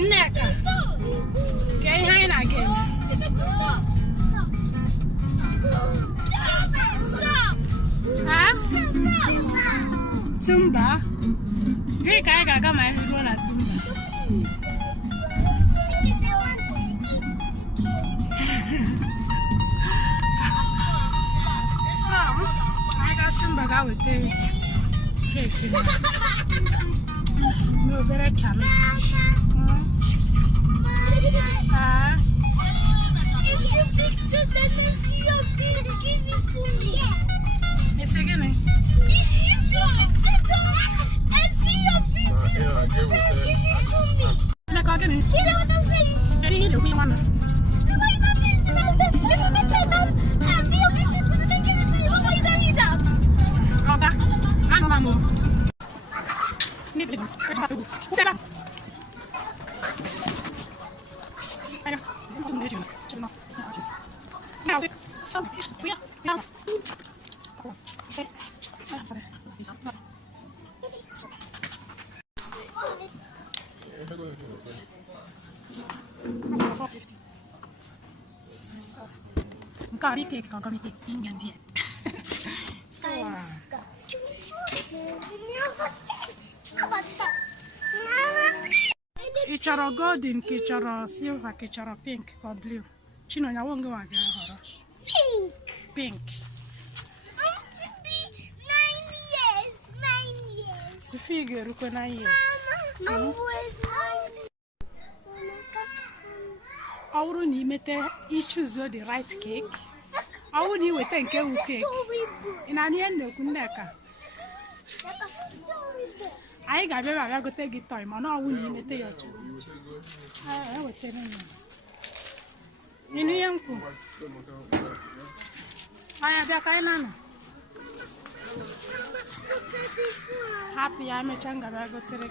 Nneka, ke ihe anyị na-aga eme? Tumba? Gị ka anyị ga-aga ma anyị ruo na Tumba. So, anyị ga Tumba ga weta keeki na obere challenge. If you picture the see your feet, give it to me. Yes, again. If you picture them and see your feet, give it to me. Look again. You know what I'm saying? Ready? Here we want. Why not listen? If you picture them and see your feet, give it to me. Why you don't need that? Okay. I know my move. Need it. What's that? Now, some we are now. Gari cake, gari cake, Indian beer. So, ị chọrọ golden ka ị chọrọ silver ka ị chọrọ pink ka blue? Chinonya won't go again. Pink. Pink. I want to be 9 years. 9 years. The figure you can hear. Mama, where's 9 years? I wouldn't you choose the right cake. I wouldn't you think a cake. In an end, Nneka. I got very good take it time. I know I wouldn't imitate your children. I would tell you. In the young cool. I have that kind of happy. I'm a changa. I got to it.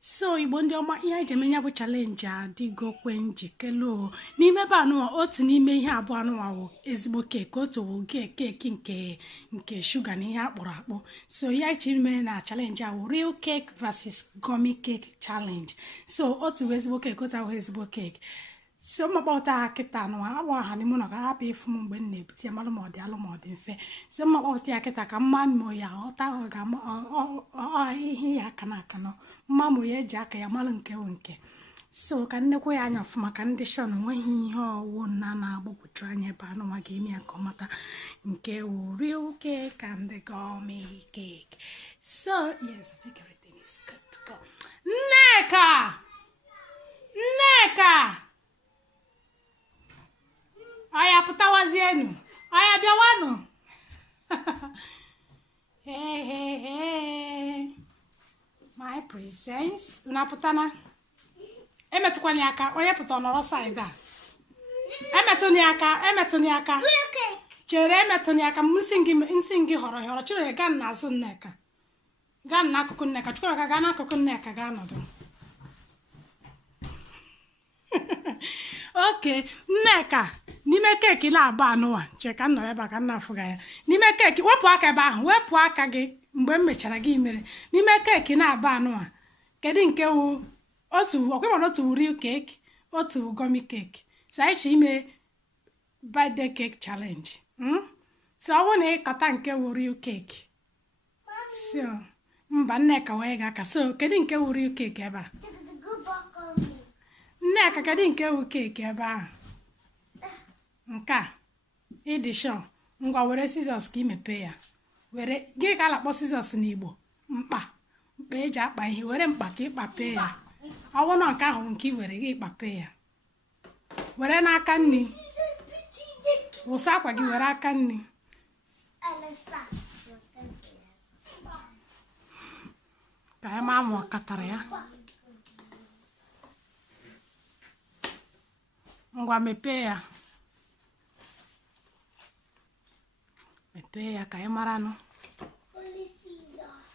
So igbo ndị ọma ihe anyị ga-eme ya bụ challenge adịgo kwe njikelo n'ime ebe anụwa otu n'ime ihe abụọ anụwa wụ ezigbo keeki otu wụ keeki nke shuga na ihe akpọrọ akpọ. So ihe anyị chiri mere na challenge ahụ real cake versus gummy cake challenge. So otu wụ ezigbo keeki otu ahụ ezigbo keeki. So mmakpọta kịta anụwa agba ha n'ime ụlọ ka hapụ efu m mgbe m na-ebute malụ ma ọ dị alụ ma ọ dị mfe. So mmakpọta ya kịta ka mmanụ ya ọta ahụ ga ihe ya aka na aka nọ mmanụ ya eji aka ya malụ nke wụ nke. So ka nnekwa ya anya ọfụma ka ndị shọn nweghị ihe ọwụ na na-agbagwoju anya ebe anụnwa ga-eme ya ka ọ mata nke wụ real cake and the gummy cake. So yes, I think everything is good to go. Nneka! Aya pụtawazienu. Aya bịawanụ. Hey. My presence. Una pụtana. Emetụkwanye aka. Onye pụta ọnọrọ side a. Emetụnye aka. Chere emetụnye aka. Nsị gị họrọ. Chere gaa n'azụ Nneka. Gaa n'akụkụ Nneka. Chukwu gaa n'akụkụ Nneka gaa nọdụ. Okay, Nneka. N'ime keeki na-agba anụwa cheka nọ ebe a ka nna afụga ya n'ime keeki wepụ aka ebe ahụ wepụ aka gị mgbe m mechara gị mere n'ime keeki na-agba anụwa kedu nke wụ otu ọkwụkwọ otu real cake otu gummy cake so anyị chi ime birthday cake challenge so ọ bụrụ na ịkọta nke wụ real cake so mba Nneka wee ga-aka so kedu nke wụ real cake ebe a Nneka kedu nke wụ cake ebe ahụ nke a ịdị sure ngwa were scissors ka imepe ya were gị ka ala-akpọ scissors n'Igbo mkpa eji akpa ihe were mkpa ka ịkpape ya ọwụna nke ahụ nke were gị ịkpape ya were n'aka nri wụsa akwa gị were aka nri ka ya ma amụ katara ya ngwa mepee ya mepe ya ka ị mara nụ. Holy Caesars.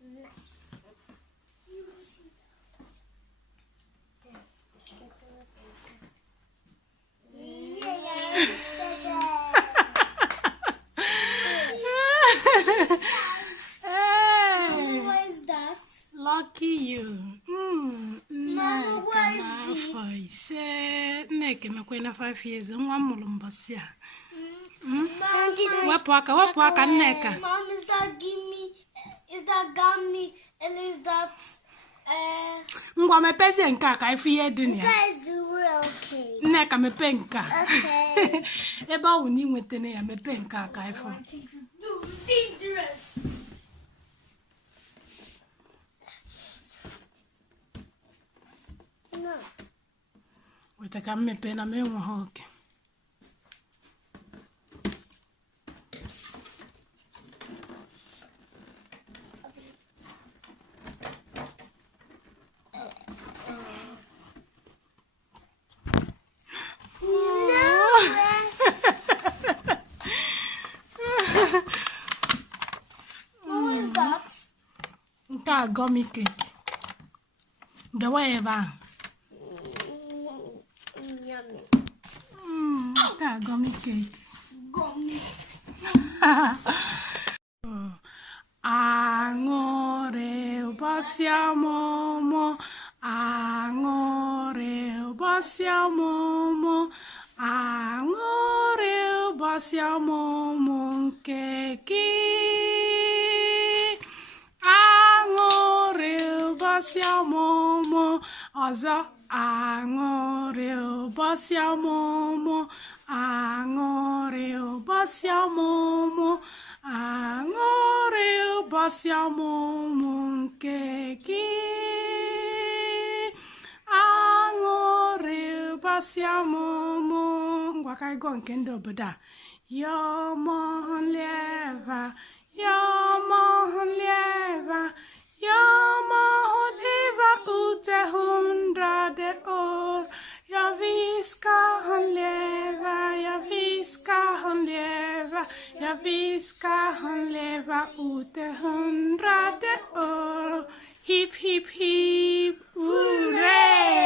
Nice. Caesars. What is that? Lucky you. Mama, what is ise Nneka mekwena 5 years nwa mụrụ mbọsị a. Wapụ aka Nneka. Mom, is that gimme? Is that gummy? And is that Ngwa mepezie nke a ka ife ihe dị na ya. guys real cake? Nneka mepe nke a. Okay. Ebe ọ wụ na ị nwetene ya mepe nke a ka ife. It's dangerous. No. Wetacha mmepe na m enweghị oke. What is that? Nke a gummy cake. Dewe ebe ahụ. Yummy. Nke a gummy cake. Gummy. Aṅụrị ụbọchị ọmụmụ, aṅụrị ụbọchị ọmụmụ, aṅụrị ụbọchị ọmụmụ nke gị. Aṅụrị ụbọchị ọmụmụ ọzọ, aṅụrị ụbọchị ọmụmụ, aṅụrị ụbọchị ọmụmụ, aṅụrị ụbọchị ọmụmụ nke gị. Aṅụrị ụbọchị ọmụmụ. Ngwa ka anyị gụọ nke ndị obodo a. Your moon lever, your moon lever, your moon lever ute 100 år. Jag viskar han lever, jag viskar han lever, jag viskar han lever ute 100 år. Hip hip hip, hurray!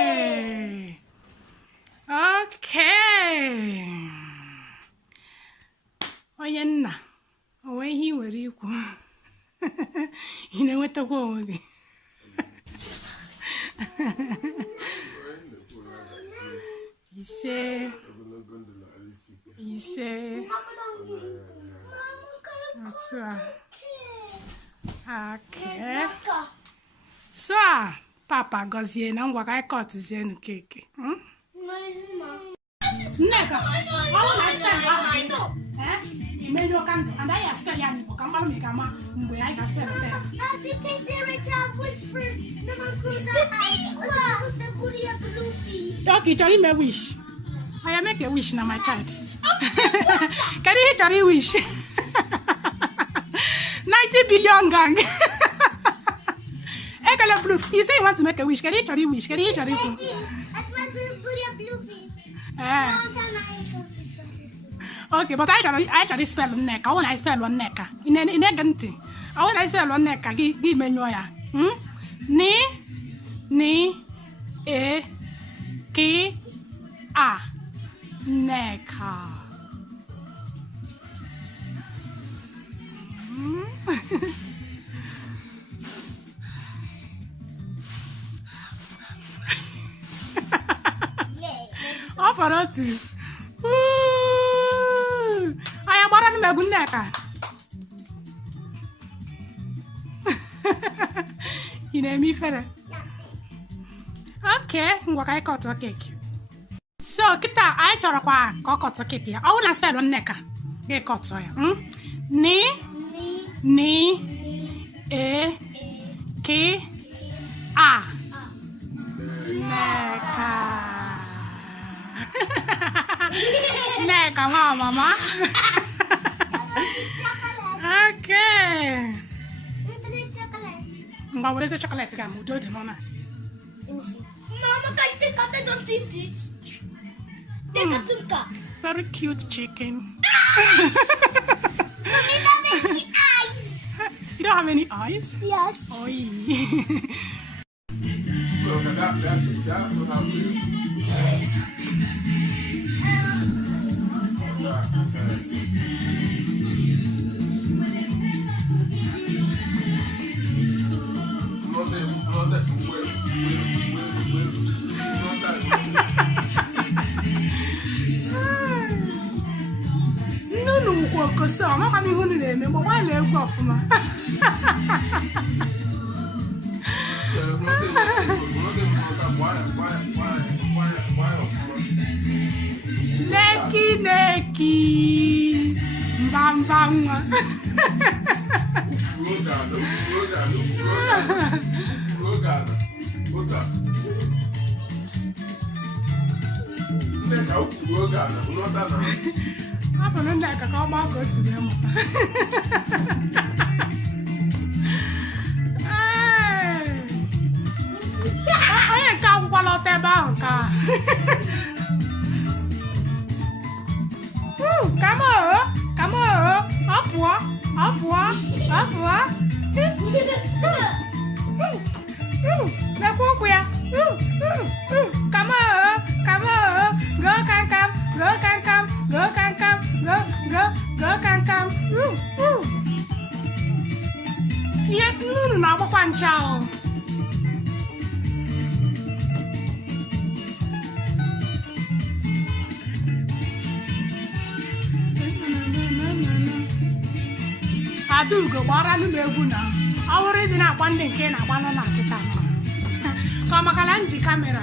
Okay. Onye nna, o nwee ihe ị nwere ikwu. Ị na-enwetakwa onwe gị. Ise. Otu a. Okay. So, papa gọzie na ngwa ka anyị kọtụzie nụ keke. Nneka, ọ bụ na spell aha anyị. Imenyo kandụ, and anyị spell ya n'Igbo ka mmadụ ma ị ga-ama mgbe anyị ga-spell ya. As you can see, Richard whispers, Mama Cruz, who's the booty of Luffy? Okay, chọrọ ime wish. I make a wish na my child. Can you chọrọ wish? 90 billion gang. Ekele blue. You say you want to make a wish. Can you chọrọ wish? Can you chọrọ wish? That's why the booty of Luffy. Okay, but I try to spell Nneka. I want to spell Nneka. In ntị. I want to spell Nneka. Give me ya. Ni e k a Nneka. Ọ fọrọ otu. Anyị agbara n'ime egwu Nneka. Ị na-eme ifere? Okay, ngwa ka anyị kọtọ keeki. So, kịta anyị chọrọkwa ka ọ kọtọ keeki ya. Ọ bụ na spelụ Nneka. Gị kọtọ ya. Ni e k a Nneka. Nneka, nwa mama. Okay. Ngwa were eze chocolate ga mudo dị n'ọna. Mama, can you take out? I don't eat it. Take a tuka. Very cute chicken. You don't have any eyes? Yes. Oi. Well, that will help you. Nunu kwa kosa, mama mi hunu na-eme, but why na-egwu ọfụma? Neki mbamba nwa. Apa na Nneka ka ọ gbaa ka o si wee mụta. Onye nke akwụkwọ lọta ebe ahụ ka kama ọ pụọ lekwa ụkwụ ya kama go kankam ihe nnụnụ na-agbakwa ncha ahụ. Adaugo gbara nụ m egwu na ọ bụrụ ịdị na-agba ndị nke na-agba nọ na nkịta ka ọ maka na m ji kamera